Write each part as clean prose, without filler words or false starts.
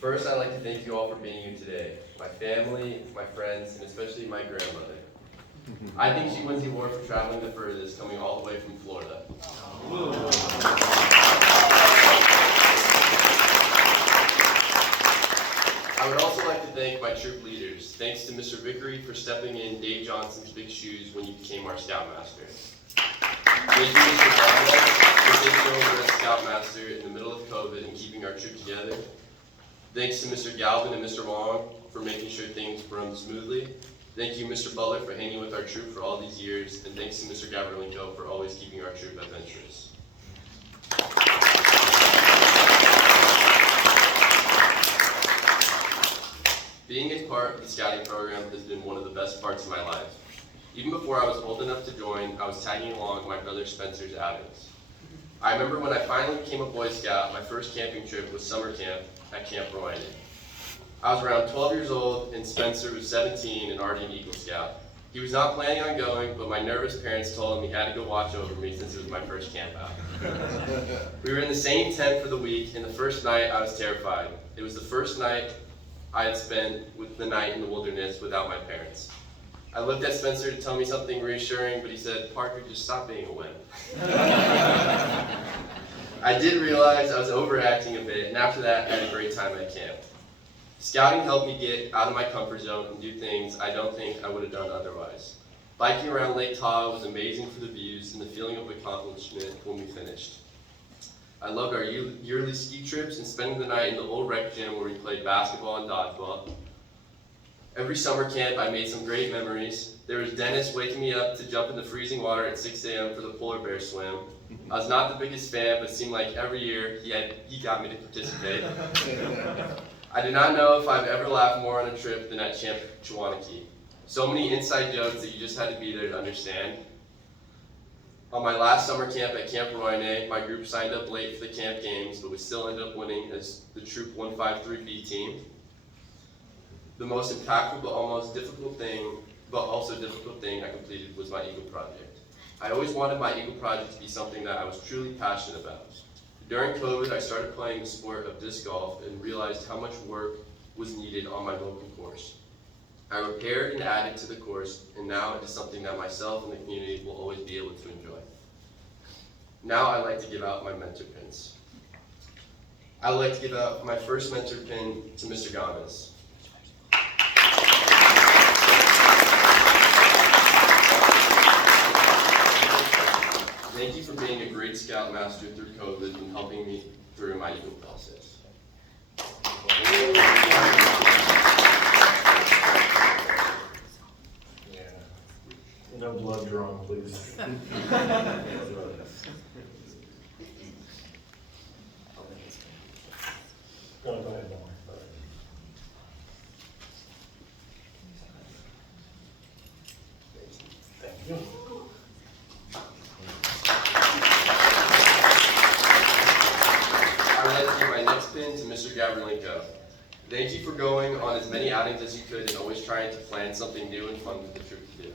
First, I'd like to thank you all for being here today. My family, my friends, and especially my grandmother. I think she wins the award for traveling the furthest, coming all the way from Florida. I would also like to thank my troop leaders. Thanks to Mr. Vickery for stepping in Dave Johnson's big shoes when you became our Scoutmaster. Thank you, Mr. Barnett, for taking over as Scoutmaster in the middle of COVID and keeping our troop together. Thanks to Mr. Galvin and Mr. Wong for making sure things run smoothly. Thank you, Mr. Butler, for hanging with our troop for all these years, and thanks to Mr. Gavrlinko for always keeping our troop adventurous. Being a part of the scouting program has been one of the best parts of my life. Even before I was old enough to join, I was tagging along with my brother Spencer's outings. I remember when I finally became a Boy Scout, my first camping trip was summer camp at Camp Rowan. I was around 12 years old and Spencer was 17 and already an Eagle Scout. He was not planning on going, but my nervous parents told him he had to go watch over me since it was my first camp out. We were in the same tent for the week, and the first night I was terrified. It was the first night I had spent with the night in the wilderness without my parents. I looked at Spencer to tell me something reassuring, but he said, "Parker, just stop being a wimp." I did realize I was overacting a bit, and after that, I had a great time at camp. Scouting helped me get out of my comfort zone and do things I don't think I would have done otherwise. Biking around Lake Tahoe was amazing for the views and the feeling of accomplishment when we finished. I loved our yearly ski trips and spending the night in the old rec gym where we played basketball and dodgeball. Every summer camp, I made some great memories. There was Dennis waking me up to jump in the freezing water at 6 a.m. for the polar bear swim. I was not the biggest fan, but it seemed like every year he got me to participate. I do not know if I've ever laughed more on a trip than at Camp Chewonki. So many inside jokes that you just had to be there to understand. On my last summer camp at Camp Royne, my group signed up late for the camp games, but we still ended up winning as the Troop 153B team. The most impactful but also difficult thing I completed was my Eagle Project. I always wanted my Eagle Project to be something that I was truly passionate about. During COVID, I started playing the sport of disc golf and realized how much work was needed on my local course. I repaired and added to the course, and now it is something that myself and the community will always be able to enjoy. Now I'd like to give out my mentor pins. I would like to give out my first mentor pin to Mr. Gomez. Thank you for being a great Scoutmaster through COVID and helping me through my Eagle process. Yeah. No blood drawn, please. Go ahead, Noah. Thank you. I would like to give my next pin to Mr. Gavrlinko. Thank you for going on as many outings as you could and always trying to plan something new and fun for the troop to do.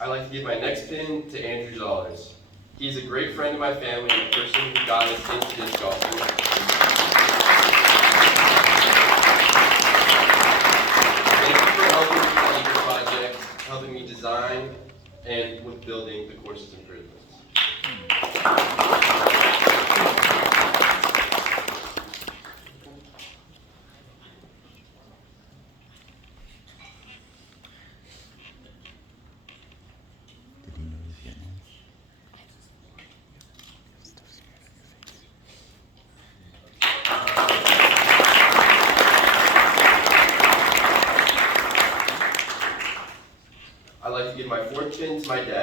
I'd like to give my next pin to Andrew Zollers. He's a great friend of my family and the person who got us into disc golfing. Thank you for helping me with the Eagle Project, helping me design, and with building the course's improvements. I'd like to give my fourth pin to my dad.